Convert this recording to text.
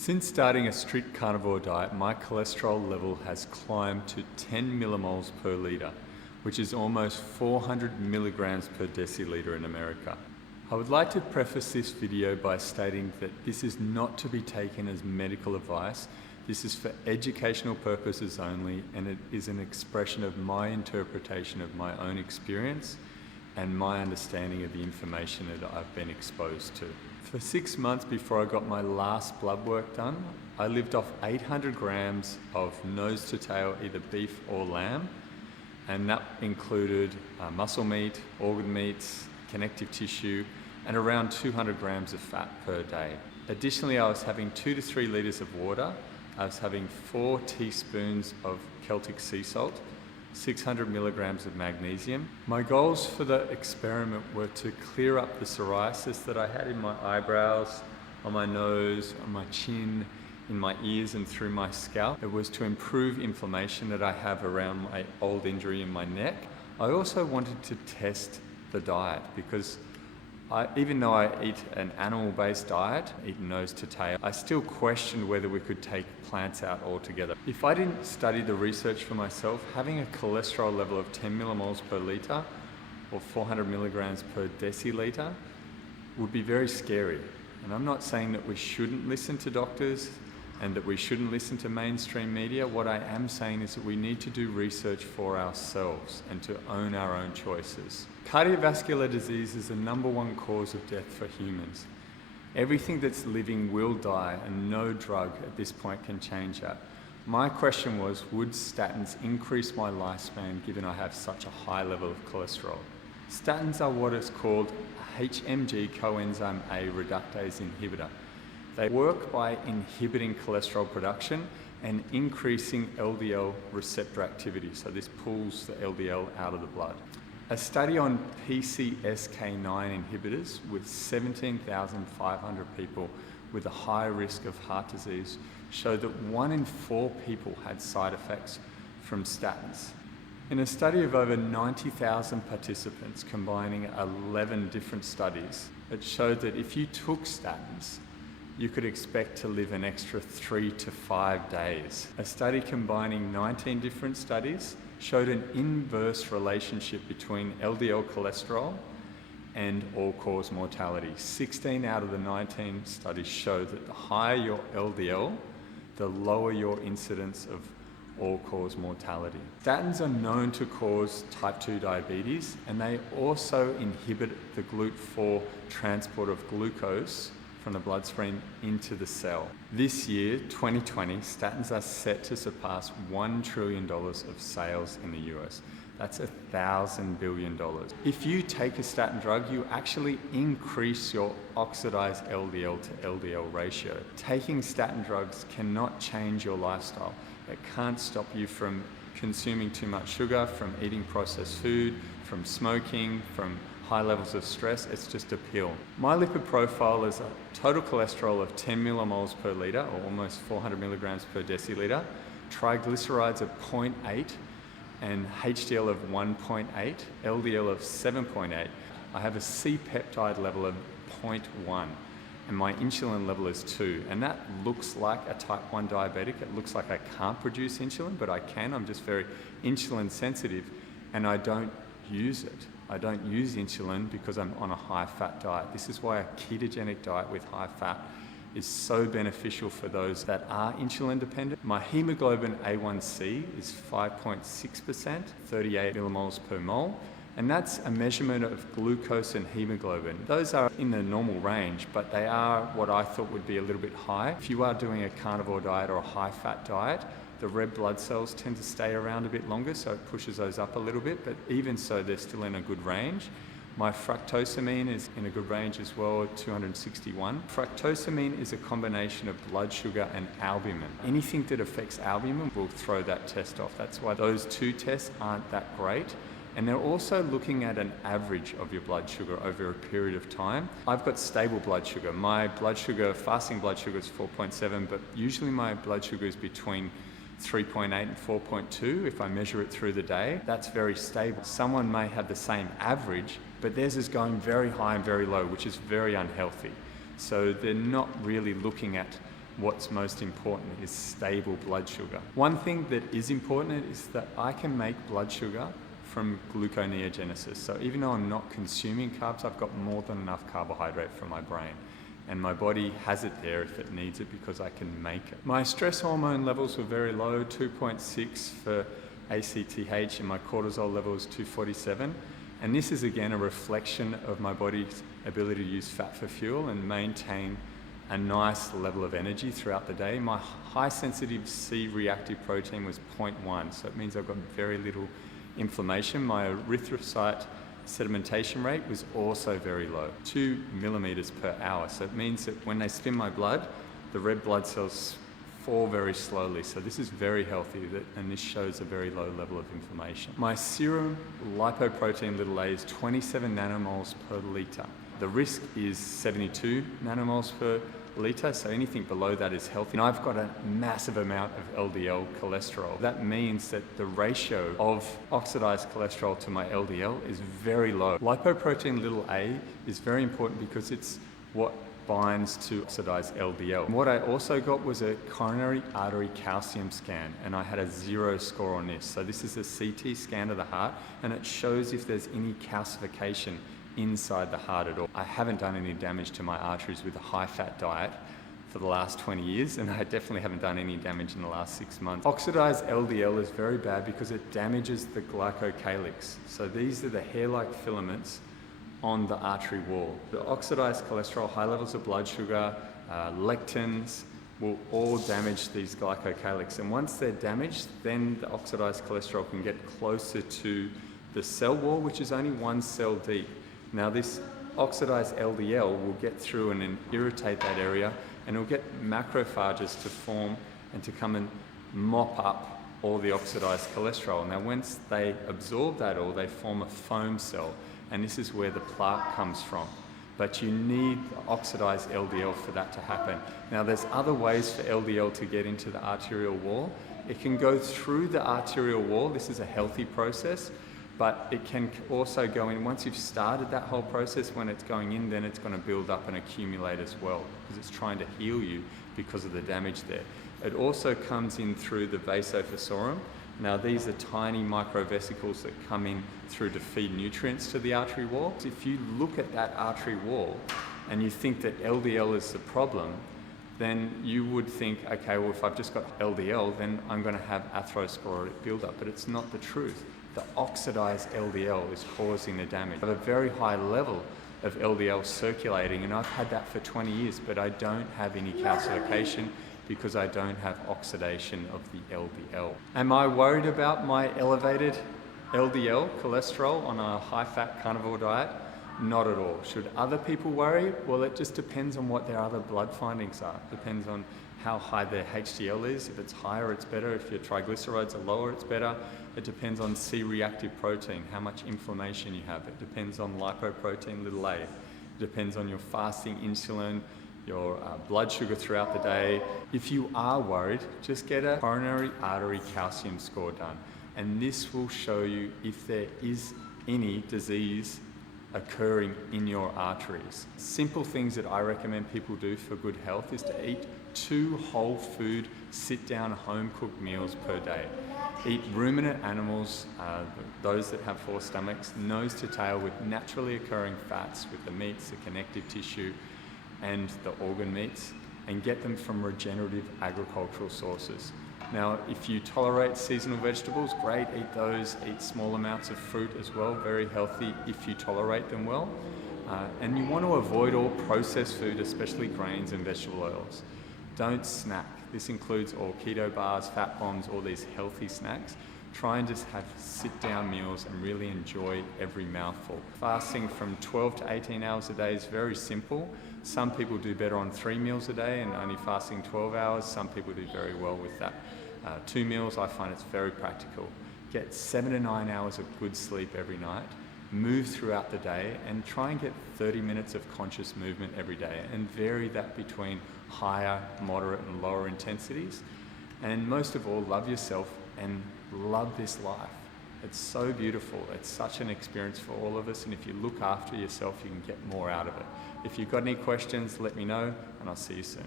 Since starting a strict carnivore diet, my cholesterol level has climbed to 10 millimoles per litre, which is almost 400 milligrams per deciliter in America. I would like to preface this video by stating that this is not to be taken as medical advice. This is for educational purposes only, and it is an expression of my interpretation of my own experience and my understanding of the information that I've been exposed to. For 6 months before I got my last blood work done, I lived off 800 grams of nose to tail, either beef or lamb, and that included muscle meat, organ meats, connective tissue, and around 200 grams of fat per day. Additionally, I was having 2 to 3 litres of water. I was having 4 teaspoons of Celtic sea salt, 600 milligrams of magnesium. My goals for the experiment were to clear up the psoriasis that I had in my eyebrows, on my nose, on my chin, in my ears and through my scalp. It was to improve inflammation that I have around my old injury in my neck. I also wanted to test the diet because even though I eat an animal-based diet, eat nose to tail, I still questioned whether we could take plants out altogether. If I didn't study the research for myself, having a cholesterol level of 10 millimoles per litre or 400 milligrams per deciliter would be very scary. And I'm not saying that we shouldn't listen to doctors and that we shouldn't listen to mainstream media. What I am saying is that we need to do research for ourselves and to own our own choices. Cardiovascular disease is the #1 cause of death for humans. Everything that's living will die, and no drug at this point can change that. My question was, would statins increase my lifespan given I have such a high level of cholesterol? Statins are what is called a HMG coenzyme A reductase inhibitor. They work by inhibiting cholesterol production and increasing LDL receptor activity. So this pulls the LDL out of the blood. A study on PCSK9 inhibitors with 17,500 people with a high risk of heart disease showed that 1 in 4 people had side effects from statins. In a study of over 90,000 participants combining 11 different studies, it showed that if you took statins, you could expect to live an extra 3 to 5 days. A study combining 19 different studies showed an inverse relationship between LDL cholesterol and all-cause mortality. 16 out of the 19 studies showed that the higher your LDL, the lower your incidence of all-cause mortality. Statins are known to cause type 2 diabetes, and they also inhibit the GLUT4 transport of glucose from the bloodstream into the cell. This year, 2020, statins are set to surpass $1 trillion of sales in the US. That's $1,000 billion. If you take a statin drug, you actually increase your oxidized LDL to LDL ratio. Taking statin drugs cannot change your lifestyle. It can't stop you from consuming too much sugar, from eating processed food, from smoking, from high levels of stress. It's just a pill. My lipid profile is a total cholesterol of 10 millimoles per litre, or almost 400 milligrams per deciliter, triglycerides of 0.8, and HDL of 1.8, LDL of 7.8. I have a C-peptide level of 0.1, and my insulin level is 2. And that looks like a type 1 diabetic. It looks like I can't produce insulin, but I can. I'm just very insulin sensitive, and I don't use it. I don't use insulin because I'm on a high-fat diet. This is why a ketogenic diet with high fat is so beneficial for those that are insulin dependent. My hemoglobin A1C is 5.6%, 38 millimoles per mole, and that's a measurement of glucose and hemoglobin. Those are in the normal range, but they are what I thought would be a little bit high. If you are doing a carnivore diet or a high-fat diet, the red blood cells tend to stay around a bit longer, so it pushes those up a little bit, but even so, they're still in a good range. My fructosamine is in a good range as well, 261. Fructosamine is a combination of blood sugar and albumin. Anything that affects albumin will throw that test off. That's why those 2 tests aren't that great. And they're also looking at an average of your blood sugar over a period of time. I've got stable blood sugar. My blood sugar, fasting blood sugar is 4.7, but usually my blood sugar is between 3.8 and 4.2 if I measure it through the day. That's very stable. Someone may have the same average, but theirs is going very high and very low, which is very unhealthy. So they're not really looking at what's most important is stable blood sugar. One thing that is important is that I can make blood sugar from gluconeogenesis. So even though I'm not consuming carbs, I've got more than enough carbohydrate for my brain. And my body has it there if it needs it because I can make it. My stress hormone levels were very low, 2.6 for ACTH, and my cortisol level is 247. And this is again a reflection of my body's ability to use fat for fuel and maintain a nice level of energy throughout the day. My high sensitive C-reactive protein was 0.1, so it means I've got very little inflammation. My erythrocyte sedimentation rate was also very low, 2 millimeters per hour. So it means that when they spin my blood, the red blood cells fall very slowly. So this is very healthy, and this shows a very low level of inflammation. My serum lipoprotein little a is 27 nanomoles per litre. The risk is 72 nanomoles per litre, so anything below that is healthy. And I've got a massive amount of LDL cholesterol. That means that the ratio of oxidized cholesterol to my LDL is very low. Lipoprotein little a is very important because it's what binds to oxidized LDL. And what I also got was a coronary artery calcium scan, and I had a 0 score on this. So this is a CT scan of the heart, and it shows if there's any calcification inside the heart at all. I haven't done any damage to my arteries with a high-fat diet for the last 20 years, and I definitely haven't done any damage in the last 6 months. Oxidized LDL is very bad because it damages the glycocalyx. So these are the hair-like filaments on the artery wall. The oxidized cholesterol, high levels of blood sugar, lectins will all damage these glycocalyx. And once they're damaged, then the oxidized cholesterol can get closer to the cell wall, which is only 1 cell deep. Now this oxidized LDL will get through and irritate that area, and it'll get macrophages to form and to come and mop up all the oxidized cholesterol. Now once they absorb that all, they form a foam cell, and this is where the plaque comes from. But you need oxidized LDL for that to happen. Now there's other ways for LDL to get into the arterial wall. It can go through the arterial wall. This is a healthy process. But it can also go in, once you've started that whole process, when it's going in, then it's going to build up and accumulate as well, because it's trying to heal you because of the damage there. It also comes in through the vasofasciculum. Now these are tiny microvesicles that come in through to feed nutrients to the artery wall. If you look at that artery wall and you think that LDL is the problem, then you would think, okay, well, if I've just got LDL, then I'm going to have atherosclerotic buildup, but it's not the truth. The oxidized LDL is causing the damage. I have a very high level of LDL circulating, and I've had that for 20 years, but I don't have any calcification because I don't have oxidation of the LDL. Am I worried about my elevated LDL cholesterol on a high-fat carnivore diet? Not at all. Should other people worry? Well, it just depends on what their other blood findings are. It depends on how high their HDL is. If it's higher, it's better. If your triglycerides are lower, it's better. It depends on C-reactive protein, how much inflammation you have. It depends on lipoprotein little a. It depends on your fasting insulin, your blood sugar throughout the day. If you are worried, just get a coronary artery calcium score done. And this will show you if there is any disease occurring in your arteries. Simple things that I recommend people do for good health is to eat 2 whole food, sit-down, home-cooked meals per day. Eat ruminant animals, those that have 4 stomachs, nose to tail, with naturally occurring fats, with the meats, the connective tissue, and the organ meats, and get them from regenerative agricultural sources. Now, if you tolerate seasonal vegetables, great, eat those. Eat small amounts of fruit as well, very healthy if you tolerate them well. And you want to avoid all processed food, especially grains and vegetable oils. Don't snack. This includes all keto bars, fat bombs, all these healthy snacks. Try and just have sit-down meals and really enjoy every mouthful. Fasting from 12 to 18 hours a day is very simple. Some people do better on 3 meals a day and only fasting 12 hours. Some people do very well with that. 2 meals, I find it's very practical. Get 7 to 9 hours of good sleep every night. Move throughout the day and try and get 30 minutes of conscious movement every day, and vary that between higher, moderate and lower intensities. And most of all, love yourself and love this life. It's so beautiful. It's such an experience for all of us, and if you look after yourself, you can get more out of it. If you've got any questions, let me know, and I'll see you soon.